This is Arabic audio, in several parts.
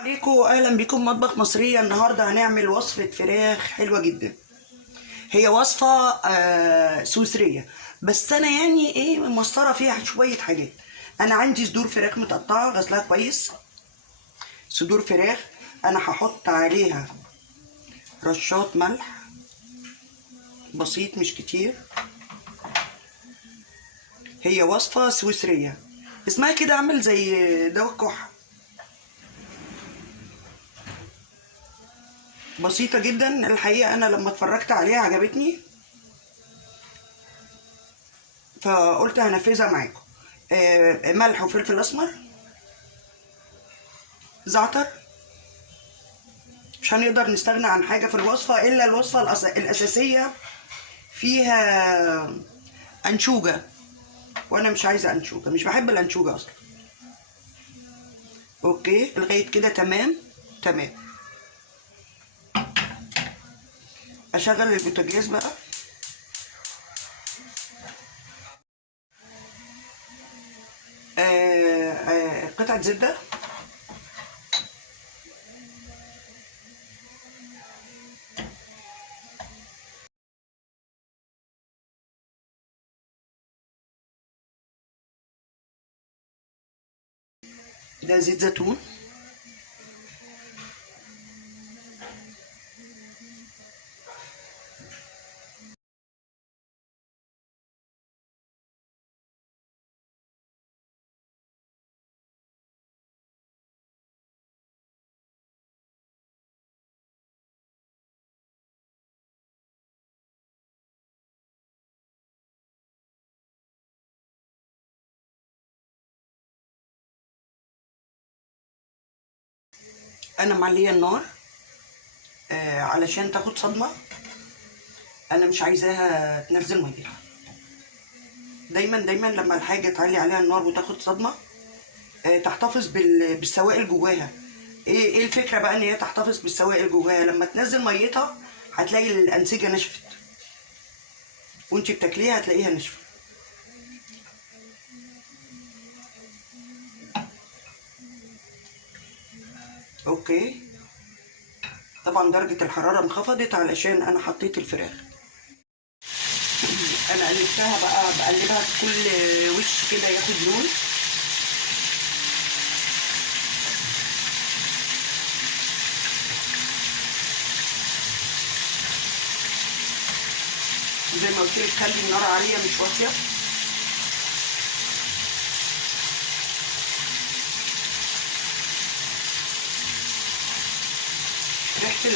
عليكم، اهلا بكم مطبخ مصرية. النهارده هنعمل وصفة فراخ حلوة جدا. هي وصفة سويسرية، بس انا يعني ممصرة فيها شوية حاجات. انا عندي صدور فراخ متقطعة غسلها كويس. صدور فراخ انا هحط عليها رشات ملح بسيط مش كتير. هي وصفة سويسرية، اسمها كده عامل زي دواء الكحة. بسيطة جدا الحقيقة، انا لما اتفرجت عليها عجبتني فقلت هنفذها معاكم. ملح وفلفل اسمر، زعتر. مش هنقدر نستغنى عن حاجه في الوصفه الا الوصفه الاساسيه فيها انشوجه، وانا مش عايزه انشوجه، مش بحب الانشوجه اصلا. اوكي لغايه كده تمام. تمام، اشغل البوتاجاز بقى. قطعه زبده، ده زيت زيتون. انا معليه النار علشان تاخد صدمه. انا مش عايزاها تنزل ميتها. دايما لما الحاجه تعلي عليها النار وتاخد صدمه تحتفظ بالسوائل جواها. ايه الفكره بقى ان هي تحتفظ بالسوائل جواها؟ لما تنزل ميتها هتلاقي الانسجه نشفت، وانت بتاكليها هتلاقيها نشفت. اوكي، طبعا درجه الحراره انخفضت علشان انا حطيت الفراخ. انا قلبتها بقى، بقلبها في كل وش كده ياخد لون. زي ما قلت لك خلي النار عاليه مش واطيه. ريحه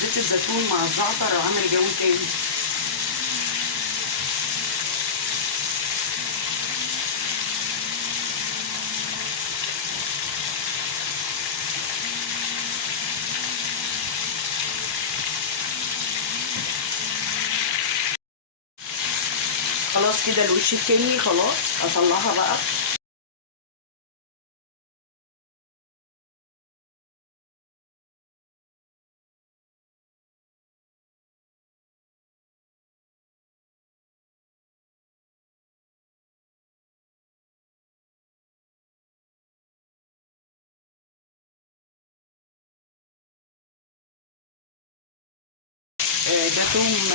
زيت الزيتون مع الزعتر عامل جو تاني. خلاص كده الوش التاني خلاص، اطلعها بقى. ده توم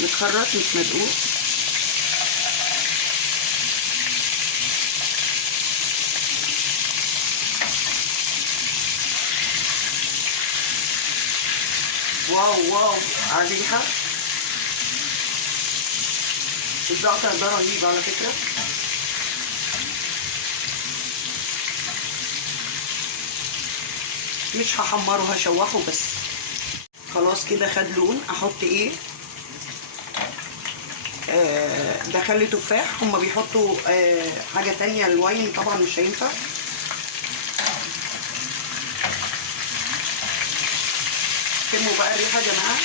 متخرط مش مدقوق. واو واو على الريحه. الزعتر ده رهيب على فكره. مش هحمره، هشوحه بس. خلاص كده خد لون. احط ايه؟ ده خل تفاح. هما بيحطوا حاجه تانية، الواين طبعا مش هينفع. شموا بقى الريحه يا جماعه.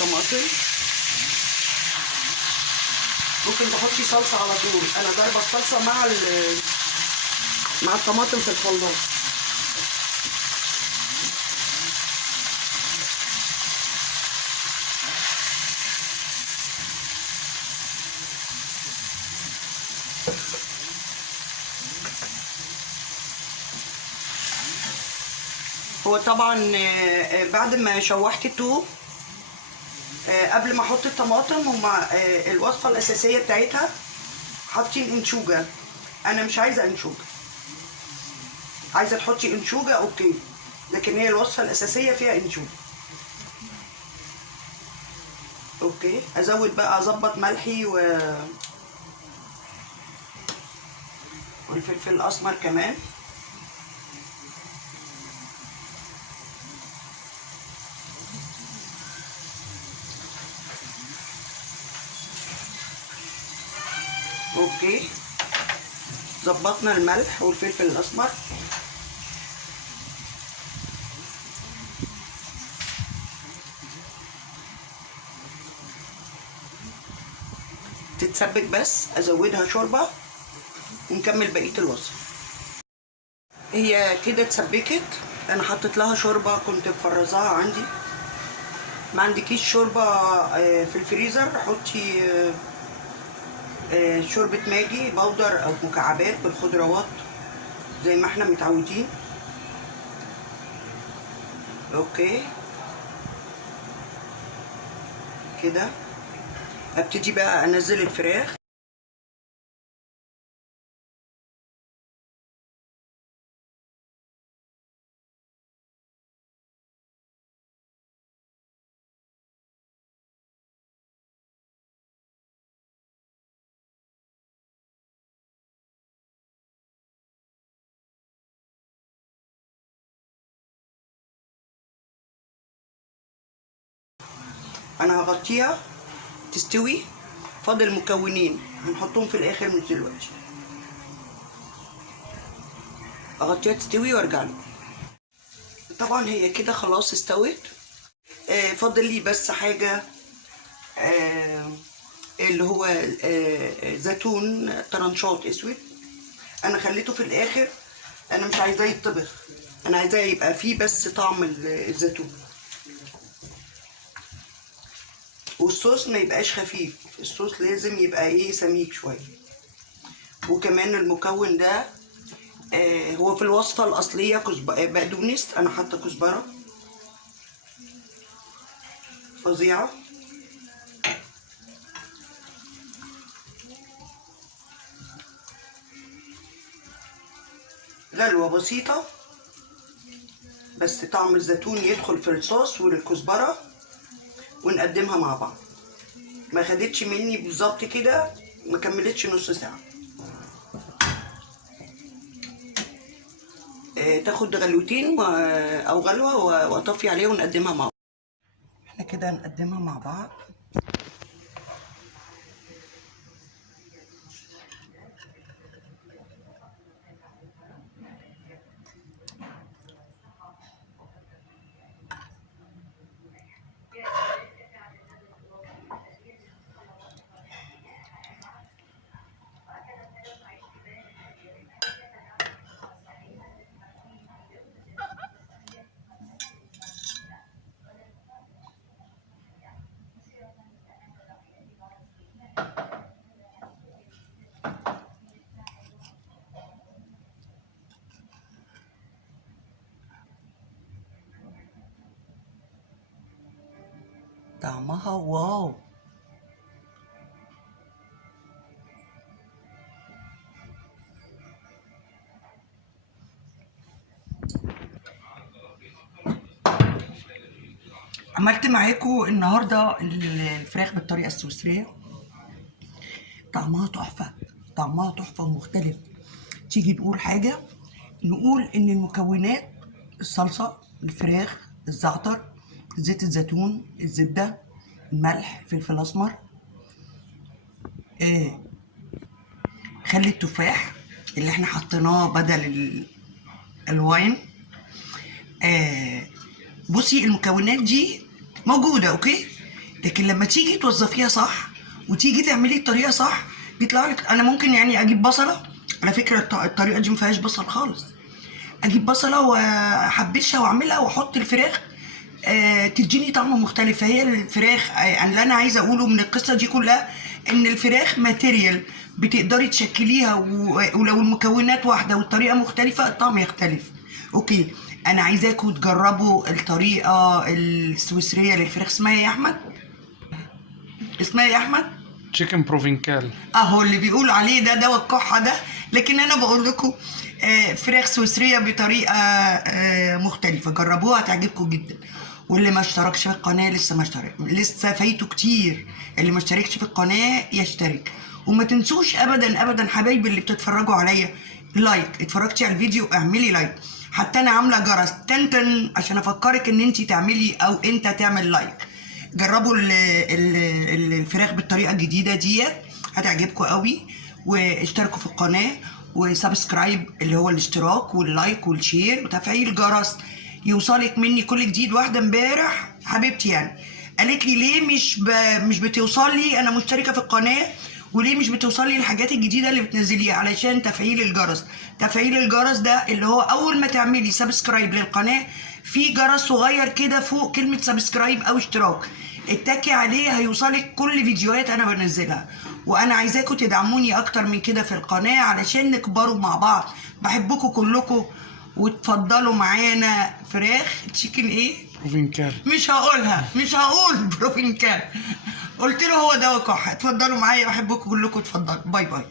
طماطم، ممكن تحطي صلصه على طول. انا ضاربه الصلصه مع الطماطم في الخلاط. هو طبعا بعد ما شوحت التوم قبل ما احط الطماطم، هما الوصفه الاساسيه بتاعتها حاطين انشوجه. انا مش عايزه انشوجه، عايزه تحطي انشوجه اوكي، لكن هي الوصفه الاساسيه فيها انشوجه. اوكي، ازود بقى، اظبط ملحي والفلفل الاسمر كمان. اوكي، ظبطنا الملح والفلفل الاسمر. تتسبك بس، ازودها شوربه ونكمل بقيه الوصفه. هي كده اتسبكت، انا حطيت لها شوربه كنت مفرزاها عندي. ما عندكيش شوربه في الفريزر، حطي شوربه ماجي بودر او مكعبات بالخضروات زي ما احنا متعودين. اوكي كده ابتدي بقى انزل الفراخ. انا هغطيها تستوي، فاضل مكونين هنحطهم في الاخر مش دلوقتي. اغطيها تستوي وارجع لكم. طبعا هي كده خلاص استوت. فاضل لي بس حاجه اللي هو زيتون طرنشات اسود. انا خليته في الاخر، انا مش عايزاه يتطبخ، انا عايزاه يبقى فيه بس طعم الزيتون. والصوص ما يبقاش خفيف، الصوص لازم يبقى ايه سميك شويه. وكمان المكون ده هو في الوصفه الاصليه بقدونس، انا حاطه كزبره فظيعه. غلوه بسيطه بس طعم الزيتون يدخل في الصوص والكزبره، ونقدمها مع بعض. ما خدتش مني بالظبط كده، ما كملتش نص ساعه. تاخد غلوتين او غلوه واطفي عليها ونقدمها مع بعض. احنا كده هنقدمها مع بعض. طعمها واو. عملت معاكم النهارده الفراخ بالطريقه السويسريه. طعمها تحفه، طعمها تحفه ومختلف. تيجي نقول حاجه، نقول ان المكونات: الصلصه، الفراخ، الزعتر، زيت الزيتون، الزبده، الملح، فلفل اسمر، خل التفاح اللي احنا حطيناه بدل الواين. بصي المكونات دي موجوده اوكي، لكن لما تيجي توظفيها صح وتيجي تعملي الطريقه صح بيطلع لك. انا ممكن يعني اجيب بصله، على فكره الطريقه دي ما فيهاش بصل خالص، اجيب بصله واحبشها واعملها واحط الفراخ تديني طعم مختلف. فهي الفراخ اللي انا عايزه اقوله من القصه دي كلها ان الفراخ ماتيريال بتقدري تشكليها، ولو المكونات واحده والطريقه مختلفه الطعم يختلف. اوكي، انا عايزاكم تجربوا الطريقه السويسريه للفراخ. اسمها إيه يا احمد؟ اسمها إيه يا احمد؟ تشيكن بروفينكال. اهو اللي بيقولوا عليه ده دواء الكحه ده، لكن انا بقول لكم فراخ سويسريه بطريقه مختلفه. جربوها هتعجبكم جدا. واللي ما اشتركش في القناه لسه ما اشترك، لسه فايته كتير. اللي ما اشتركش في القناه يشترك. وما تنسوش ابدا ابدا حبايبي اللي بتتفرجوا عليا، لايك. اتفرجتي على الفيديو اعملي لايك. حتى انا عامله جرس تنتن عشان افكرك ان انت تعملي او انت تعمل لايك. جربوا الفراخ بالطريقه الجديده ديت هتعجبكم قوي. واشتركوا في القناه وسبسكرايب اللي هو الاشتراك واللايك والشير وتفعيل الجرس يوصلك مني كل جديد. واحده امبارح حبيبتي يعني قالت لي ليه مش بتوصل لي، انا مشتركه في القناه وليه مش بتوصل لي الحاجات الجديده اللي بتنزليها؟ علشان تفعيل الجرس. تفعيل الجرس ده اللي هو اول ما تعملي سبسكرايب للقناه في جرس صغير كده فوق كلمه سبسكرايب او اشتراك، اتكي عليه هيوصلك كل فيديوهات انا بنزلها. وانا عايزاكم تدعموني اكتر من كده في القناه علشان نكبروا مع بعض. بحبكم كلكم. وتفضلوا معانا فراخ تشيكن ايه؟ بروفينكال. مش هقول بروفينكال. قلت له هو ده وكحه. اتفضلوا معايا، بحبكم كلكم. اتفضلوا. باي باي.